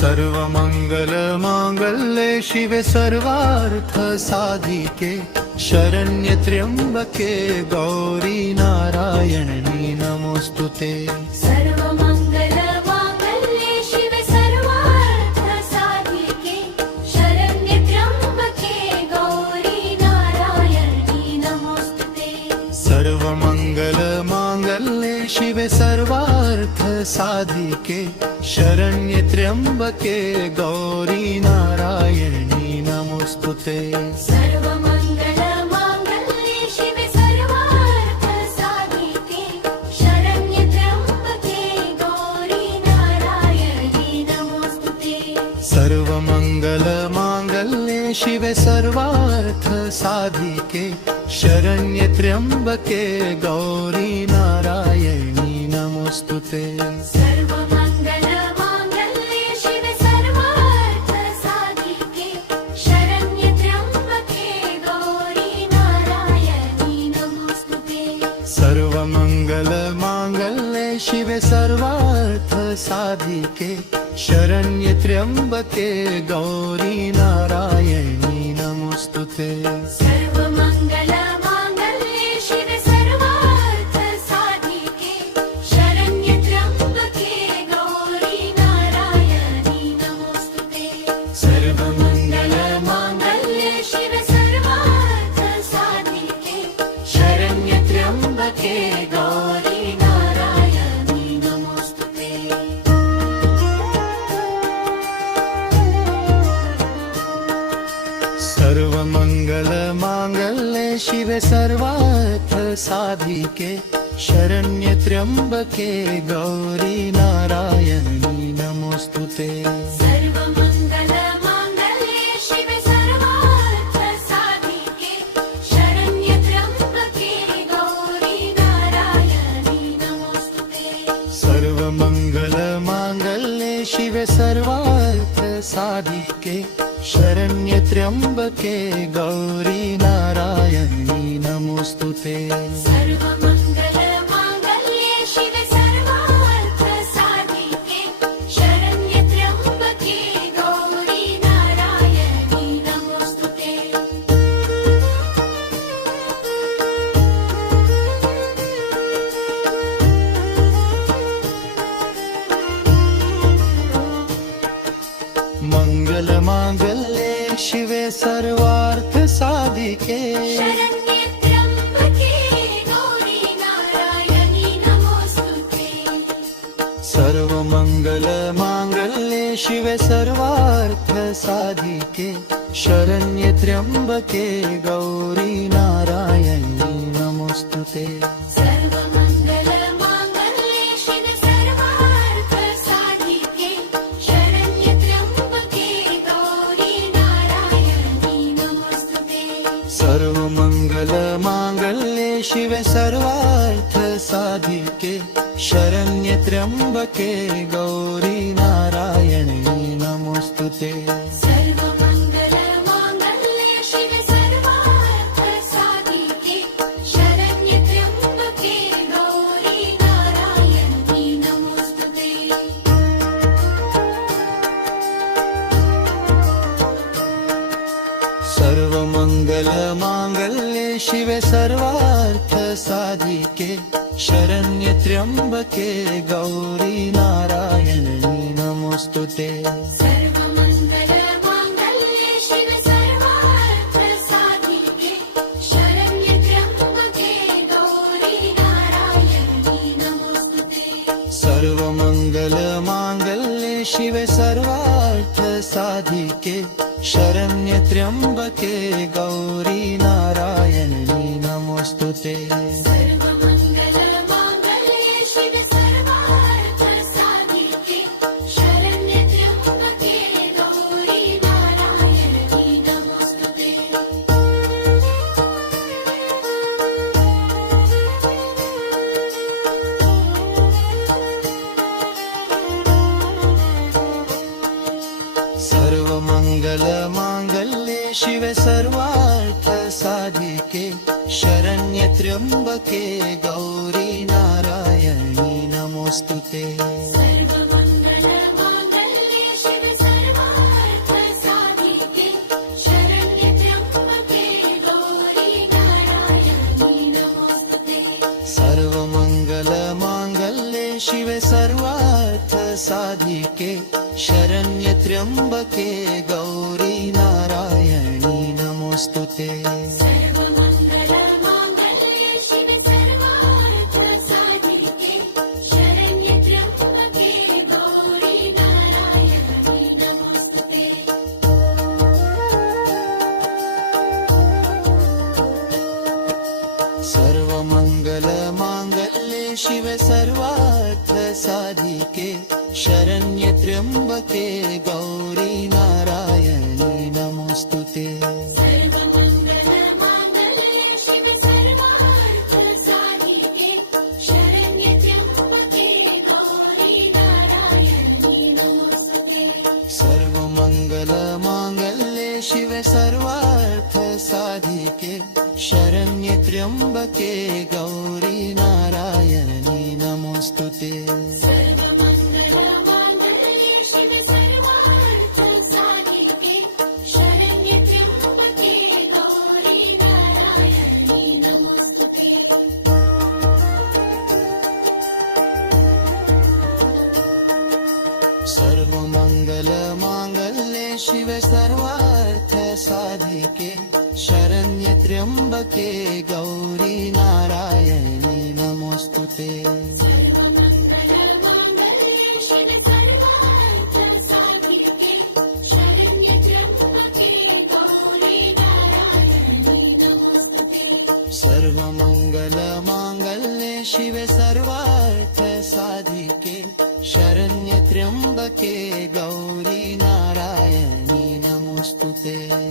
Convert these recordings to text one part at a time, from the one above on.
सर्वमंगल मांगल्ये शिवे सर्वार्थ साधिके शरण्य त्र्यंबके गौरी नारायणी नमोस्तुते। सर्वमंगल मांगल्ये शिवे सर्वार्थ साधिके शरण्य त्र्यंबके गौरी नारायणी नमोस्तुते। सर्वमंगल मांगल्ये शिवे सर्वार्थ साधिके शरण्य त्र्यंबके गौरी नारायणी नमोस्तुते। सर्वमंगल मांगल्ये शिवे सर्वार्थ साधिके शरण्य त्र्यंबके गौरी नारायणी नमोस्तुते। सर्वमंगल मांगल्ये शिवे सर्वार्थ साधिके शरण्य त्र्यंबके गौरी नारायणी नमोस्तुते। सर्वमंगल मांगल्ये शिवे सर्वार्थ साधिके शरण्य त्र्यंबके गौरी नारायणी नमोस्तुते। सर्वमंगल मांगल्ये शिवे सर्वार्थ साधिके शरण्य त्र्यंबके गौरी नारायणी नमोस्तुते। सर्वमंगल मांगल्ये शिवे सर्वार्थ साधिके शरण्य त्र्यंबके गौरी नारायणी नमोस्तुते। सर्वमंगल मांगल्ये शिवे सर्वार्थ साधिके शरण्य त्र्यंबके गौरी नारायणी नमोस्तुते। सर्वमंगल मांगल्ये शिवे सर्वार्थ साधिके शरण्य त्र्यंबके गौरी नारायणी नमोस्तुते। सर्वमंगल मांगल्ये शिवे सर्वार्थ साधिके शरण्य त्र्यंबके गौरी नारायणी नमोस्तुते। सर्वमंगल मांगल्ये शिवे सर्वार्थ साधिके शरण्य त्र्यंबके गौरी नारायणी नमोस्तुते। सर्वमंगल मांगल्ये शिवे सर्वार्थ साधिके शरण्य त्र्यंबके गौरी नारायणी नमोस्तुते। मंगल मांगल्ये शिवे सर्वार्थ साधिके शरण्य त्र्यंबके गौरी नारायणी नमोस्तुते। सर्वमंगल मांगल्ये शिवे सर्वार्थ साधिके शरण्य त्र्यंबके गौरी नारायणी नमोस्तुते। सर्वमंगल मांगल्ये शिवे सर्वार्थ साधिके शरण्य त्र्यंबके गौरी नारायणी नमोस्तुते। सर्वमंगल मांगल्ये शिवे सर्वार्थ साधिके शरण्य त्र्यंबके गौरी नारायणी नमोस्तुते। सर्वमंगल मांगल्ये शिवे सर्वार्थ साधिके शरण्य त्र्यंबके गौरी नारायणी नमोस्तुते। सर्वमंगल मांगल्ये शिवे सर्वार्थ साधिके शरण्य त्र्यंबके गौरी नारायणी नमोस्तुते। सर्वमंगल मांगल्ये शिवे सर्वार्थ साधिके शरण्य त्र्यंबके गौरी नारायणी नमोस्तुते। सर्वमंगल मांगल्ये शिवे सर्वार्थ साधिके शरण्य त्र्यंबके गौरी नारायणी नमोस्तुते। सर्वमंगल मांगल्ये शिवे सर्वार्थ साधिके शरण्य त्र्यंबके गौरी नारायणी नमोस्तुते। सर्वमंगल मांगल्ये शिवे सर्वार्थ साधिके शरण्य त्र्यंबके गौरी नारायणी नमोस्तुते। सर्वमंगल मांगल्ये शिवे सर्व मंगल मांगल्ये शिवे सर्वार्थ साधिके शरण्य त्र्यंबके गौरी नारायणी नमोस्तुते सर्वमंगल मांगल्ये शिवे सर्वार्थ साधिके शरण्ये त्र्यंबके गौरी नारायणी नमोस्तुते सर्व मंगल मांगल्ये शिवे सर्वार्थ साधिके शरण्य त्र्यंबके गौरी नारायणी नमोस्तुते सर्वमंगल मांगल्ये शिवे सर्वार्थ साधिके शरण्ये त्र्यंबके गौरी नारायणी नमोस्तुते सर्व मंगल मांगल्ये शिवे सर्वार्थ साधिके शरण्य त्र्यंबके गौरी नारायणी नमोस्तुते सर्वमंगल मांगल्ये शिवे सर्वार्थ साधिके शरण्ये त्र्यंबके गौरी नारायणी नमोस्तुते सर्व मंगल मांगल्ये शिवे सर्वार्थ साधिके शरण्य त्र्यंबके गौरी नारायणी नमोस्तुते सर्वमंगल मांगल्ये शिवे सर्वार्थ साधिके शरण्ये त्र्यंबके गौरी नारायणी नमोस्तुते सर्व मंगल मांगल्ये शिवे सर्वार्थ साधिके शरण्य त्र्यंबके गौरी नारायणी नमोस्तुते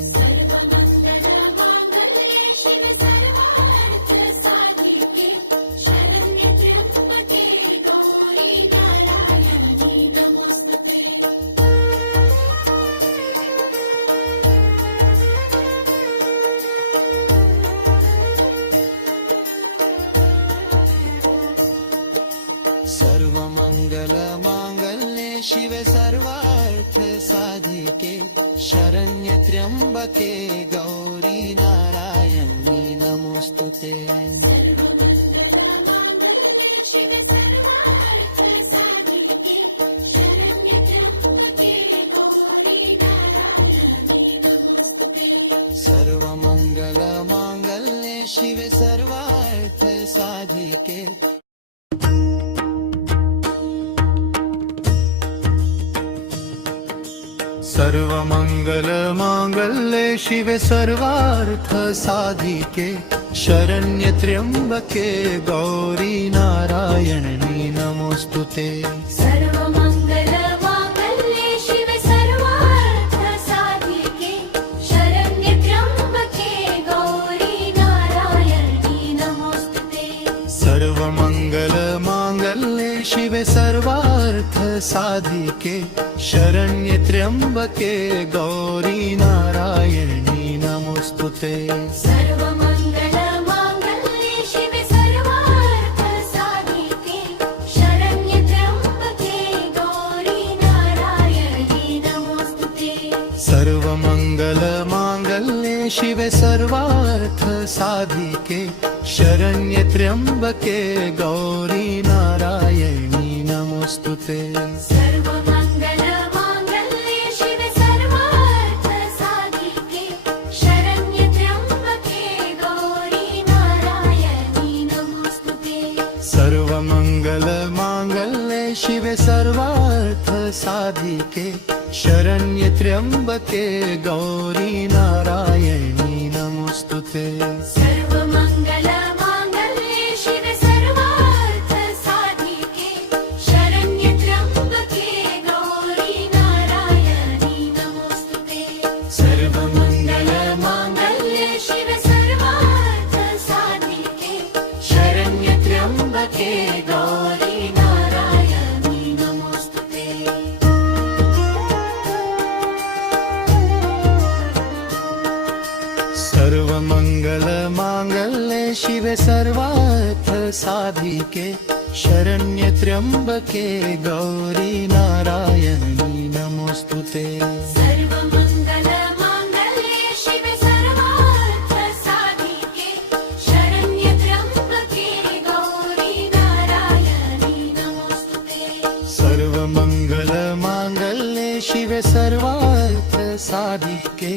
सर्वमंगल मांगल्ये शिवे सर्वार्थ साधिके शरण्ये त्र्यंबके गौरी नारायणी नमोस्तुते सर्व मंगल मांगल्ये शिवे सर्वार्थ साधिके शरण्य त्र्यंबके गौरी नारायणी नमोस्तुते सर्वमंगल मांगल्ये शिवे सर्वार्थ साधिके शरण्ये त्र्यंबके गौरी नारायणी नमोस्तुते सर्व मंगल मांगल्ये शिवे सर्वार्थ साधिके सर्व मंगल मांगल्ये शिवे सर्वार्थ साधिके शरण्य त्र्यंबके गौरी नारायणी नमोस्तुते सर्वमंगल मांगल्ये शिवे सर्वार्थ साधिके शरण्ये त्र्यंबके गौरी नारायणी नमोस्तुते सर्व मंगल मांगल्ये शिवे सर्वार्थ साधिके शरण्य त्र्यंबके गौरी नारायणी नमोस्तुते सर्वमंगल मांगल्ये शिवे सर्वार्थ साधिके शरण्ये त्र्यंबके गौरी नारायणी नमोस्तुते सर्व मंगल मांगल्ये शिवे सर्वार्थ साधिके शरण्य त्र्यंबके गौरी नारायणी नमोस्तुते सर्वमंगल मांगल्ये शिवे सर्वार्थ साधिके शरण्ये त्र्यंबके गौरी नारायणी नमोस्तुते सर्व मंगल मांगल्ये शिवे सर्वार्थ साधिके शरण्य त्र्यंबके गौरी नारायणी नमोस्तुते सर्वमंगल मांगल्ये शिवे सर्वार्थ साधिके शरण्ये त्र्यंबके गौरी नारायणी नमोस्तुते सर्व मंगल मांगल्ये शिवे सर्वार्थ साधिके शरण्ये त्र्यंबके गौरी नारायणी नमोस्तुते सर्व मंगल मांगल्ये शिवे सर्वार्थ साधिके शरण्य त्र्यंबके गौरी नारायणी नमोस्तुते सर्वमंगल मांगल्ये शिवे सर्वार्थ साधिके शरण्ये त्र्यंबके गौरी शिव सर्वार्थ साधिके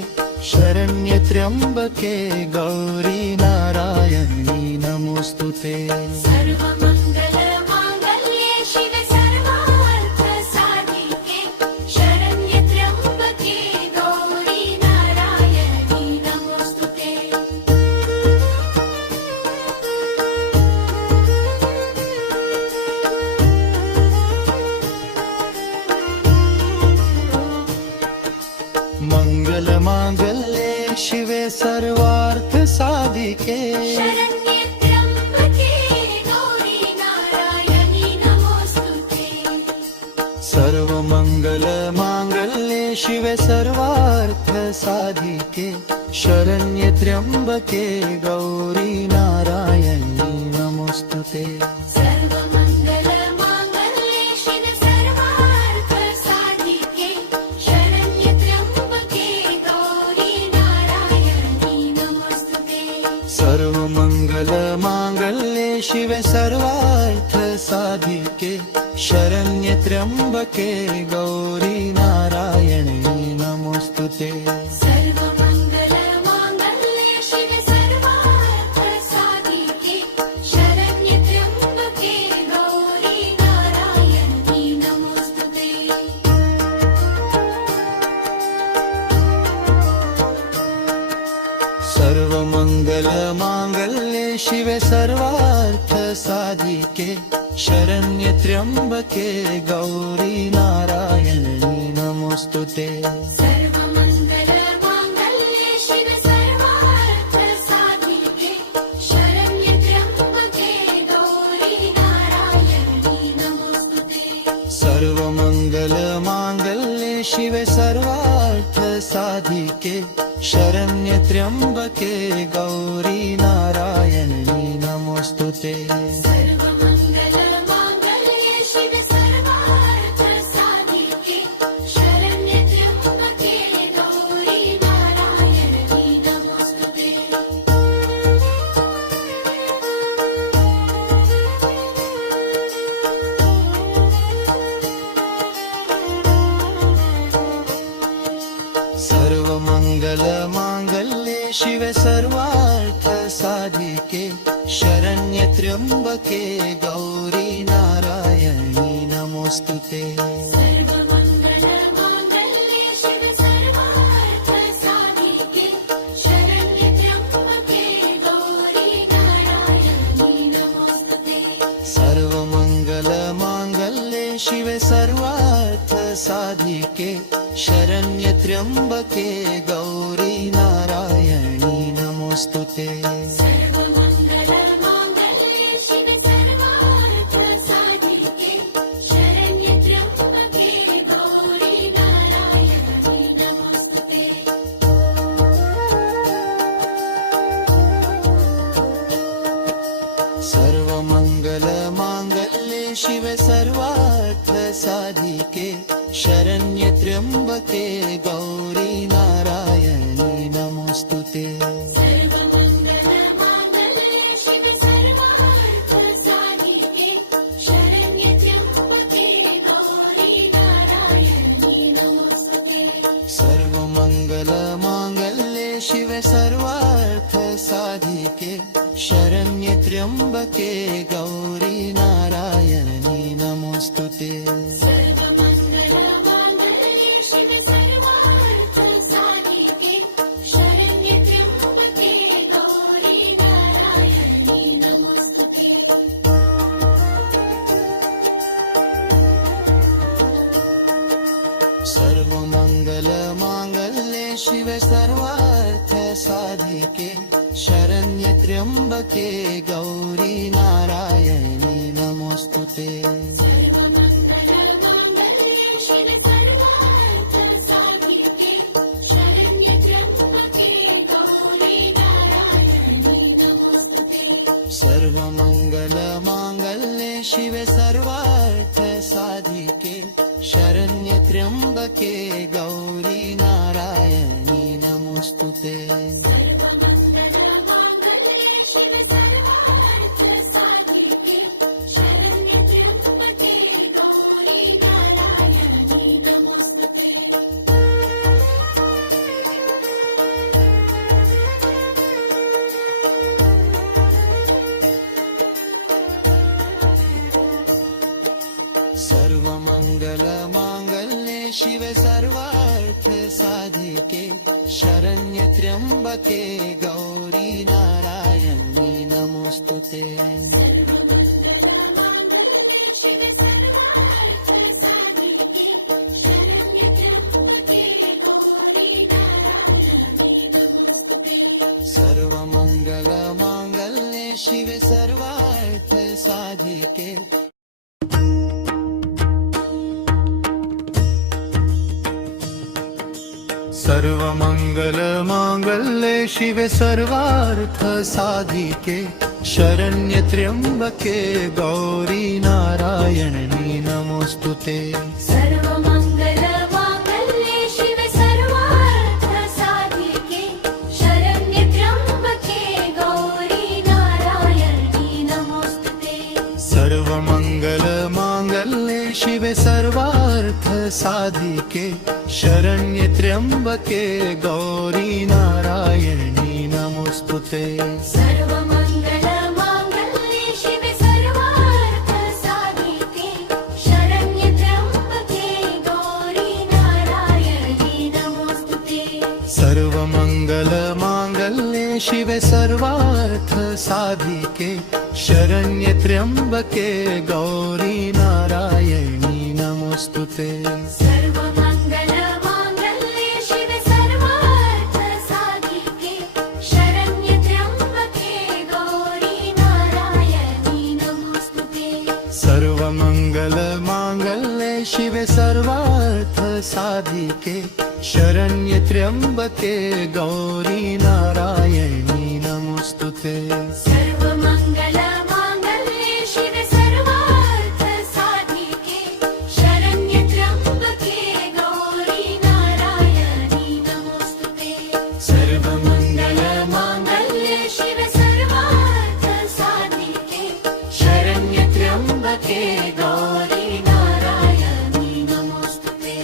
शरण्य त्र्यंबके गौरी नारायणी नमोस्तुते सर्वमंगल मांगल्ये शिवे सर्वार्थ साधिके शरण्ये त्र्यंबके गौरी नारायणी नमोस्तुते मंगल मांगल्ये शिवे सर्वार्थ साधिके शरण्ये त्र्यंबके गौरी नारायणी नमोस्तुते सर्व मंगल मांगल्ये शिवे सर्वार्थ साधिके शरण्य त्र्यंबके गौरी नारायणी नमोस्तुते सर्वमंगल मांगल्ये शिवे सर्वार्थ साधिके शरण्ये त्र्यंबके गौरी नारायणी नमोस्तुते सर्व मंगल मांगल्ये शिवे सर्वार्थ साधिके शरण्य त्र्यंबके गौरी नारायणी नमोस्तुते सर्वमंगल मांगल्ये शिवे सर्वार्थ साधिके शरण्ये त्र्यंबके गौरी नारायणी नमोस्तुते सर्व मंगल मांगल्ये शिवे सर्वार्थ साधिके शरण्य त्र्यंबके गौरी नारायणी नमोस्तुते सर्वमंगल मांगल्ये शिवे सर्वार्थ साधिके शरण्ये त्र्यंबके गौरी नारायणी नमोस्तुते सर्व मंगल मांगल्ये शिवे सर्वार्थ साधिके शरण्य त्र्यंबके गौरी नारायणी नमोस्तुते सर्वमंगल मांगल्ये शिवे सर्वार्थ साधिके शरण्ये त्र्यंबके गौरी नारायणी नमोस्तुते सर्व मंगल मांगल्ये शिवे सर्वार्थ साधिके शरण्य त्र्यंबके गौरी नारायणी नमोस्तुते सर्वमंगल मांगल्ये शिवे सर्वार्थ साधिके शरण्ये त्र्यंबके गौरी नारायणी नमोस्तुते सर्व मंगल मांगल्ये शिवे सर्वार्थ साधिके शरण्य त्र्यंबके गौरी नारायणी नमोस्तुते सर्वमंगल मांगल्ये शिवे सर्वार्थ साधिके शरण्ये त्र्यंबके गौरी नारायणी नमोस्तुते सर्व मंगल मांगल्ये शिवे सर्वार्थ साधिके शरण्य त्र्यंबके गौरी नारायणी नमोस्तुते सर्वमंगल मांगल्ये शिवे सर्वार्थ साधिके शरण्ये त्र्यंबके गौरी नारायणी नमोस्तुते सर्व मंगल मांगल्ये शिवे सर्वार्थ साधिके शरण्य त्र्यंबके गौरी नारायणी नमोस्तुते सर्वमंगल मांगल्ये शिवे सर्वार्थ साधिके शरण्ये त्र्यंबके गौरी नारायणी नमोस्तुते सर्व मंगल मांगल्ये शिवे सर्वार्थ साधिके शरण्य त्र्यंबके गौरी नारायणी नमोस्तुते सर्वमंगल मांगल्ये शिवे सर्वार्थ साधिके शरण्ये त्र्यंबके गौरी नारायणी नमोस्तुते सर्व मंगल मांगल्ये शिवे सर्वार्थ साधिके शरण्य त्र्यंबके गौरी नारायणी नमोस्तुते सर्वमंगल मांगल्ये शिवे सर्वार्थ साधिके शरण्ये त्र्यंबके गौरी नारायणी नमोस्तुते सर्व मंगल मांगल्ये शिवे सर्वार्थ साधिके शरण्य त्र्यंबके गौरी नारायणी नमोस्तुते सर्व मंगल मांगल्ये शिवे सर्वार्थ साधिके सर्व मंगल मांगल्ये शिवे सर्वार्थ साधिके शरण्य त्र्यंबके गौरी नारायणी नमोस्तुते सर्व मंगल मांगल्ये शिवे सर्वार्थ साधिके शरण्य त्र्यंबके गौरी नारायणी नमोस्तुते सर्व मंगल मांगल्ये शिवे सर्वार्थ साधिके शरण्य त्र्यंबके गौरी नारायणी नमोस्तुते सर्व मंगल मांगल्ये शिवे सर्वार्थ साधिके शरण्य त्र्यंबके गौरी नारायणी नमोस्तुते सर्व मंगल मांगल्ये शिवे सर्वार्थ साधिके शरण्य त्र्यंबके गौरी नारायणी नमोस्तुते सर्व मंगल मांगल्ये शिवे सर्वार्थ साधिके शरण्य त्र्यंबके गौरी नारायणी नमोस्तुते सर्व मंगल मांगल्ये शिवे सर्वार्थ साधिके शरण्य त्र्यंबके गौरी नारायणी नमोस्तुते सर्व मंगल मांगल्ये शिवे सर्वार्थ साधिके शरण्य त्र्यंबके गौरी नारायणी नमोस्तुते सर्व मंगल मांगल्ये शिवे सर्वार्थ साधिके शरण्य त्र्यंबके गौरी नारायणी नमोस्तुते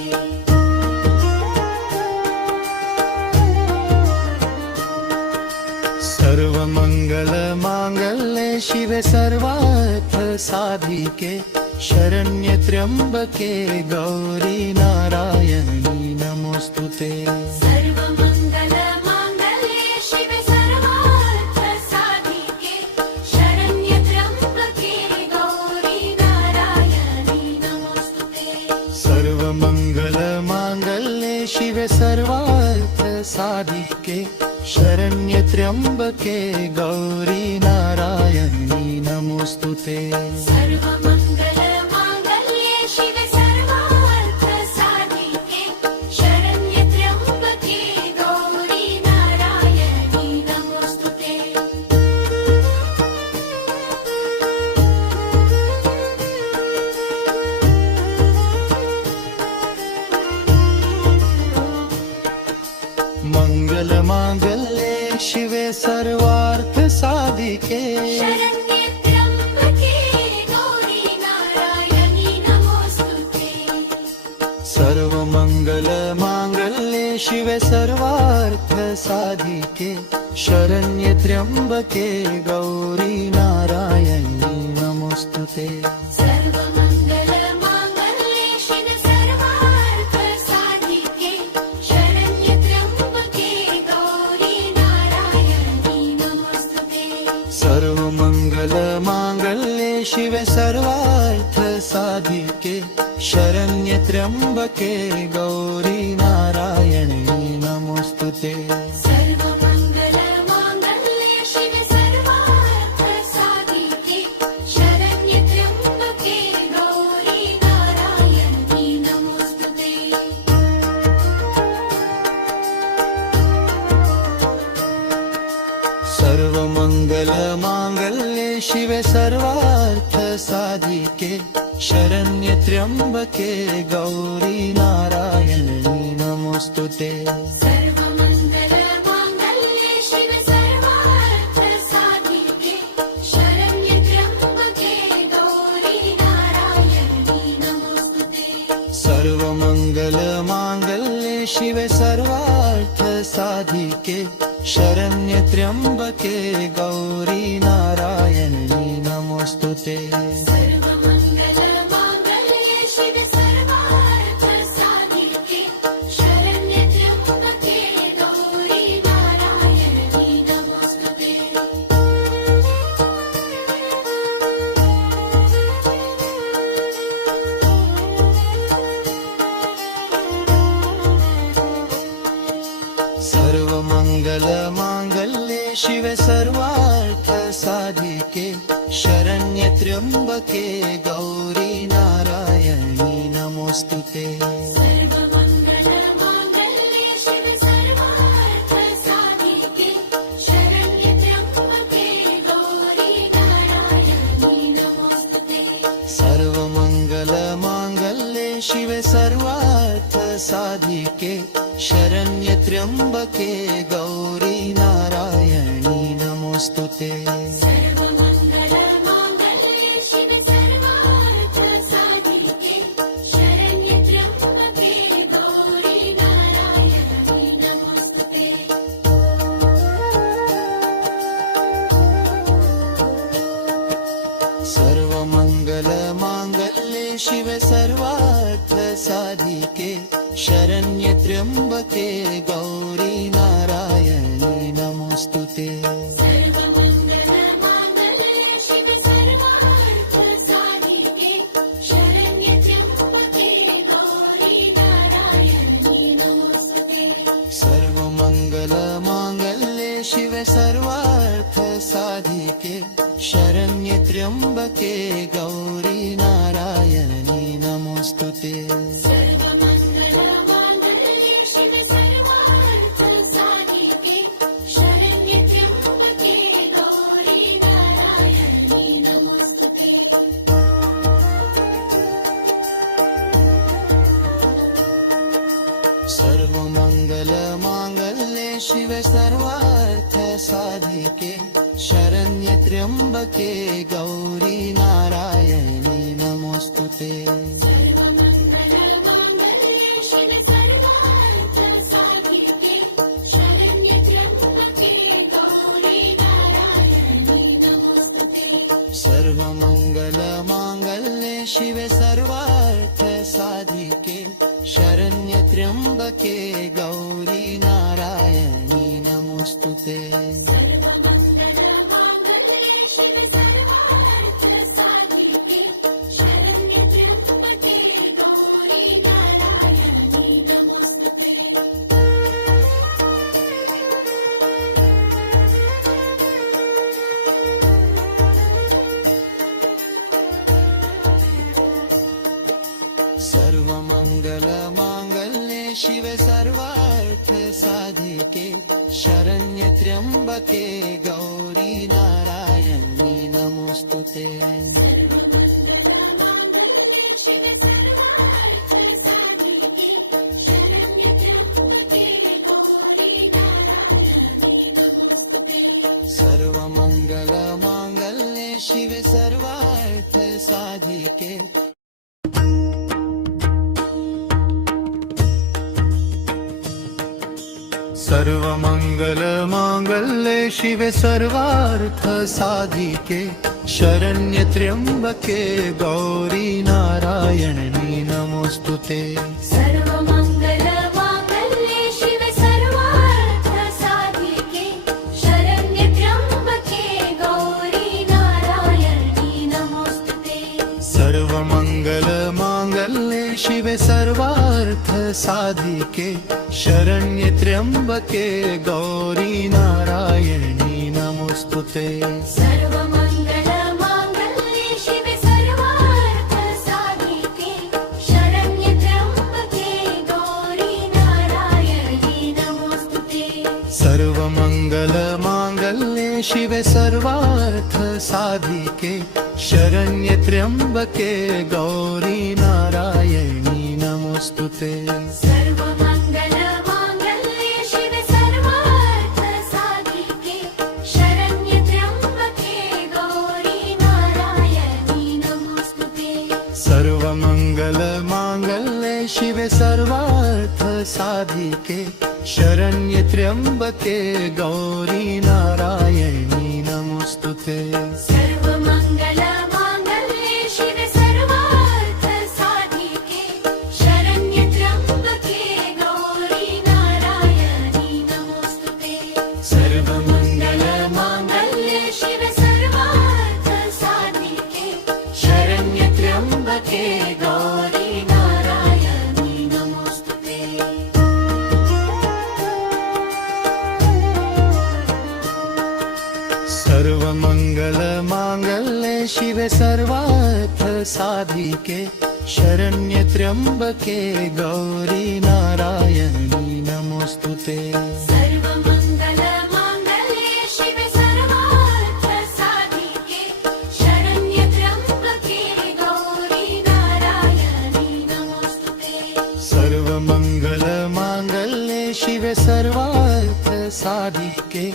सर्व मंगल मांगल्ये शिवे सर्वार्थ साधिके शरण्य त्र्यंबके गौरी नारायणी नमोस्तुते सर्व मंगल मांगल्ये शिवे सर्वार्थ साधिके शरण्य त्र्यंबके गौरी नारायणी नमोस्तुते सर्व मंगल मांगल्ये शिवे सर्वार्थ साधिके शरण्य त्र्यंबके गौरी नारायणी नमोस्तुते सर्व मंगल मांगल्ये शिवे सर्वार्थ साधिके शरण्य त्र्यंबके गौरी नारायणी नमोस्तुते मंगल मांगल्ये शिवे सर्वार्थ साधिके शरण्ये त्र्यंबके गौरी नारायणी नमोस्तुते सर्व मंगल मांगल्ये शिवे सर्वार्थ साधिके शरण्य त्र्यंबके गौरी नारायणी नमोस्तुते सर्व मंगल मांगल्ये शिवे सर्वार्थ साधिके शरण्य त्र्यंबके गौरी नारायणी नमोस्तुते सर्व मंगल मांगल्ये शिवे सर्वार्थ साधिके शरण्य त्र्यंबके गौरी नारायणी नमोस्तुते सर्व मंगल मांगल्ये शिवे सर्वार्थ साधिके शरण्य त्र्यंबके गौरी नारायणी नमोस्तुते सर्व मंगल मांगल्ये शिवे सर्वार्थ साधिके शरण्य त्र्यंबके गौरी नारायणी नमोस्तुते सर्व मंगल मांगल्ये शिवे सर्वार्थ साधिके शरण्य त्र्यंबके गौरी नारायणी नमोस्तुते सर्व मंगल मांगल्ये शिवे सर्वार्थ साधिके शरण्य त्र्यंबके गौरी नारायणी नमोस्तुते सर्व मंगल मांगल्ये सर्वमङ्गलमाङ्गल्ये शिवे सर्वार्थ साधिके शरण्ये त्र्यम्बके गौरी नारायणी नमोस्तुते सर्वमङ्गलमाङ्गल्ये शिवे सर्वार्थ साधिके शरण्ये त्र्यम्बके गौरी नारायणी नमोस्तुते सर्वमङ्गलमाङ्गल्ये शिवे सर्वार्थ साधिके शरण्ये त्र्यम्बके गौरी नारायणी नमोस्तुते सर्वमङ्गलमाङ्गल्ये शिवे सर्वार्थ साधिके शरण्ये त्र्यम्बके गौरी नारायणी नमोस्तुते सर्वमङ्गलमाङ्गल्ये शिवे सर्वार्थ साधिके शरण्ये त्र्यम्बके गौरी नारायणी नमोस्तुते सर्वमङ्गलमाङ्गल्ये शिवे सर्वार्थ साधिके शरण्ये त्र्यम्बके गौरी नारायणी नमोस्तुते सर्वमङ्गलमाङ्गल्ये शिवे सर्वार्थ साधिके शरण्ये त्र्यम्बके गौरी नारायणी नमोस्तुते सर्वमङ्गलमाङ्गल्ये शिवे सर्वार्थ साधिके शरण्ये त्र्यम्बके गौरी नारायणी नमोस्तुते सर्वमङ्गलमाङ्गल्ये शिवे सर्वार्थ साधिके शरण्ये त्र्यम्बके गौरी नारायणी नमोस्तुते सर्वमङ्गलमाङ्गल्ये शिवे सर्वार्थ साधिके शरण्ये त्र्यम्बके गौरी नारायणी नमोस्तुते सर्वमङ्गलमाङ्गल्ये शिवे सर्वार्थ साधिके शरण्ये त्र्यम्बके गौरी नारायणी नमोस्तुते सर्वमङ्गलमाङ्गल्ये शिवे सर्वार्थ साधिके शरण्ये त्र्यम्बके गौरी नारायणी नमोस्तुते सर्वमङ्गलमाङ्गल्ये शिवे सर्वार्थ साधिके शरण्ये त्र्यम्बके गौरी नारायणी नमोस्तुते सर्वमङ्गलमाङ्गल्ये शिवे सर्वार्थ साधिके शरण्ये त्र्यम्बके गौरी नारायणी नमोस्तुते सर्वमङ्गलमाङ्गल्ये शिवे सर्वार्थ साधिके सर्वमङ्गलमाङ्गल्ये शिवे सर्वार्थ साधिके शरण्ये त्र्यम्बके गौरी नारायणी नमोस्तुते सर्वमङ्गलमाङ्गल्ये शिवे सर्वार्थ साधिके शरण्ये त्र्यम्बके गौरी नारायणी नमोस्तुते सर्वमङ्गलमाङ्गल्ये शिवे सर्वार्थ साधिके शरण्ये त्र्यम्बके गौरी नारायणी नमोस्तुते सर्वमङ्गलमाङ्गल्ये शिवे सर्वार्थ साधिके शरण्ये त्र्यम्बके गौरी नारायणी नमोस्तुते सर्वमङ्गलमाङ्गल्ये शिवे सर्वार्थ साधिके शरण्ये त्र्यम्बके गौरी नारायणी नमोस्तुते सर्वमङ्गलमाङ्गल्ये शिवे सर्वार्थ साधिके शरण्ये त्र्यम्बके गौरी नारायणी नमोस्तुते सर्वमङ्गलमाङ्गल्ये शिवे सर्वार्थ साधिके शरण्ये त्र्यम्बके गौरी नारायणी नमोस्तुते सर्वमङ्गलमाङ्गल्ये शिवे सर्वार्थ साधिके शरण्ये त्र्यम्बके गौरी नारायणी नमोस्तुते सर्वमङ्गलमाङ्गल्ये शिवे सर्वार्थ साधिके शरण्ये त्र्यम्बके गौरी नारायणी नमोस्तुते साधिके शरण्ये त्र्यंबके गौरी नारायणी नमोस्तुते सर्वमङ्गलमाङ्गल्ये शिवे सर्वार्थ साधिके शरण्ये त्र्यम्बके गौरी नारायणी नमोस्तुते सर्वमङ्गलमाङ्गल्ये शिवे सर्वार्थ साधिके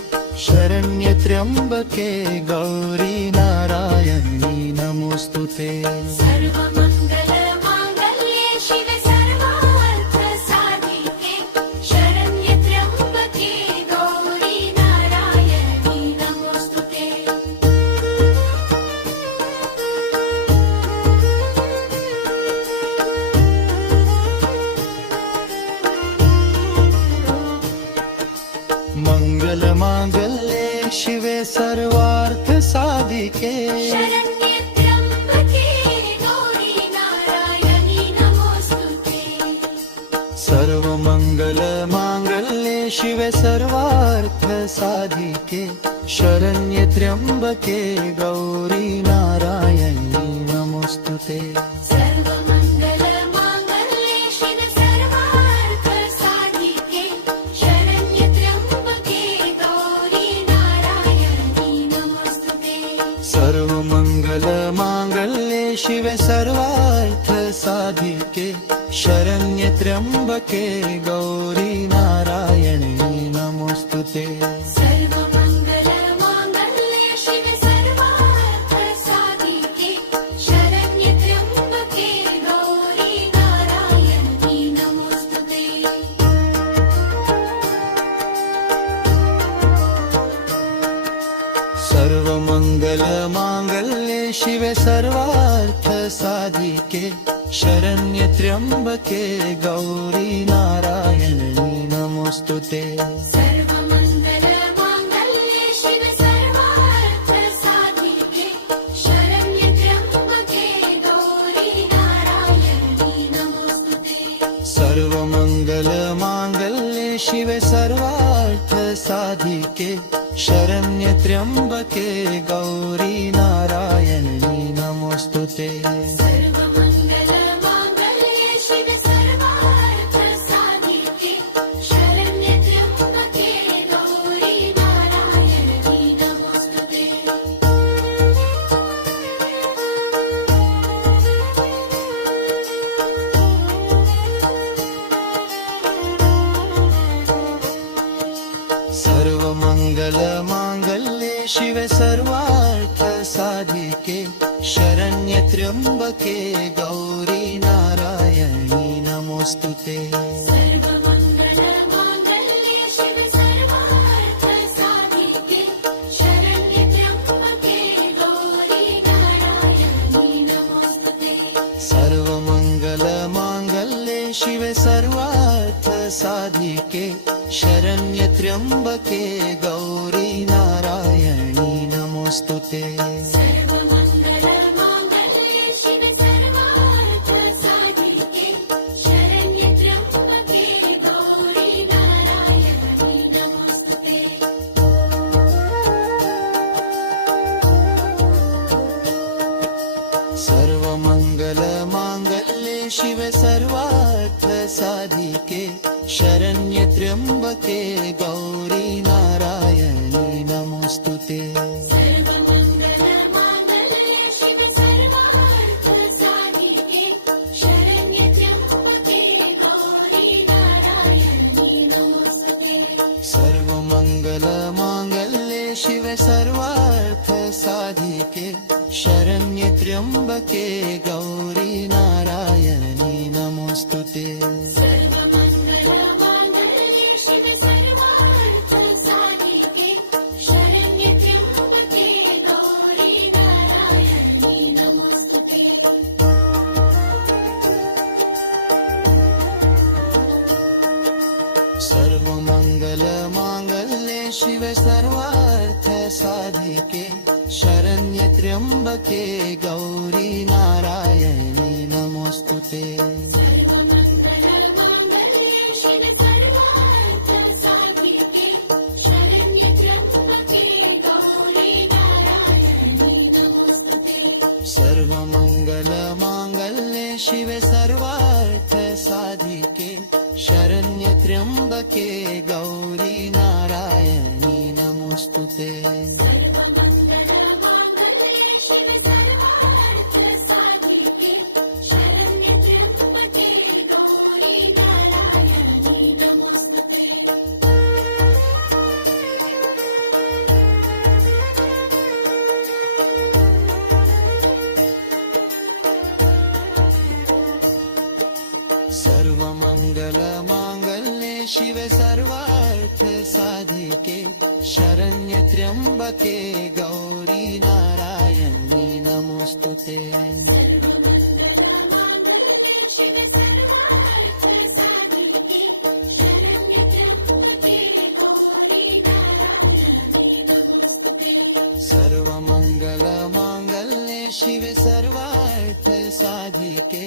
शरण्ये त्र्यंबके गौरी नारायणी नमोस्तुते सर्वमङ्गलमाङ्गल्ये शिवे सर्वार्थ साधिके शरण्ये त्र्यम्बके गौरी नारायणी नमोस्तुते मंगलमांगल्ये शिवे सर्वार्थ साधिके शरण्ये त्र्यम्बके गौरी नारायणी नमोस्तुते सर्वमंगलमांगल्ये शिवे सर्वार्थ साधिके शरण्ये त्र्यंबके गौरी नारायणी नमोस्तुते सर्वमङ्गलमाङ्गल्ये शिवे सर्वार्थ साधिके शरण्ये त्र्यम्बके गौरी नारायणी नमोस्तुते सर्वमंगलमांगल्ये शिवे सर्वार्थ साधिके शरण्ये त्र्यंबके गौरी नारायणी नमोस्तुते सर्वमङ्गलमाङ्गल्ये शिवे सर्वार्थ साधिके शरण्ये त्र्यम्बके गौरी नारायणी नमोस्तुते सर्वमंगलमांगल्ये शिवे सर्वार्थ साधिके शरण्ये त्र्यंबके गौरी नारायणी नमोस्तुते सर्वमङ्गलमाङ्गल्ये शिवे सर्वार्थ साधिके शरण्ये त्र्यम्बके गौरी नारायणी नमोस्तुते सर्वमंगलमांगल्ये शिवे सर्वार्थ साधिके शरण्ये त्र्यंबके गौरी नारायणी नमोस्तुते सर्वमङ्गलमाङ्गल्ये शिवे सर्वार्थ साधिके शरण्ये त्र्यम्बके गौरी नारायणी नमोस्तुते सर्वमंगलमांगल्ये शिवे सर्वार्थ साधिके शरण्ये त्र्यंबके गौरी नारायणी नमोस्तुते सर्वमङ्गलमाङ्गल्ये शिवे सर्वार्थ साधिके शरण्ये त्र्यम्बके गौरी नारायणी नमोस्तुते सर्वमंगलमांगल्ये शिवे सर्वार्थ साधिके शरण्ये त्र्यंबके गौरी नारायणी नमोस्तुते सर्वमङ्गलमाङ्गल्ये शिवे सर्वार्थ साधिके शरण्ये त्र्यम्बके गौरी नारायणी नमोस्तुते सर्वमंगलमांगल्ये शिवे सर्वार्थ साधिके शरण्ये त्र्यंबके गौरी नारायणी नमोस्तुते सर्वमङ्गलमाङ्गल्ये शिवे सर्वार्थ साधिके शरण्ये त्र्यम्बके गौरी नारायणी नमोस्तुते सर्वमंगलमांगल्ये शिवे सर्वार्थ साधिके शरण्ये त्र्यंबके गौरी नारायणी नमोस्तुते सर्वमङ्गलमाङ्गल्ये शिवे सर्वार्थ साधिके शरण्ये त्र्यम्बके गौरी नारायणी नमोस्तुते सर्वमंगलमांगल्ये शिवे सर्वार्थ साधिके शरण्ये त्र्यंबके गौरी नारायणी नमोस्तुते सर्वमङ्गलमाङ्गल्ये शिवे सर्वार्थ साधिके शरण्ये त्र्यम्बके गौरी नारायणी नमोस्तुते सर्वमंगल मांगल्ये शिवे सर्वार्थ साधिके शरण्य त्र्यंबके गौरी नारायणी नमोस्तुते सर्वमङ्गलमाङ्गल्ये शिवे सर्वार्थ साधिके शरण्ये त्र्यम्बके गौरी नारायणी नमोस्तुते सर्वमङ्गलमाङ्गल्ये शिवे सर्वार्थ साधिके शरण्य त्र्यंबके गौरी नारायणी नमोस्तुते सर्वमङ्गलमाङ्गल्ये शिवे सर्वार्थ साधिके शरण्ये त्र्यम्बके गौरी नारायणी नमोस्तुते सर्वमङ्गलमाङ्गल्ये शिवे सर्वार्थ साधिके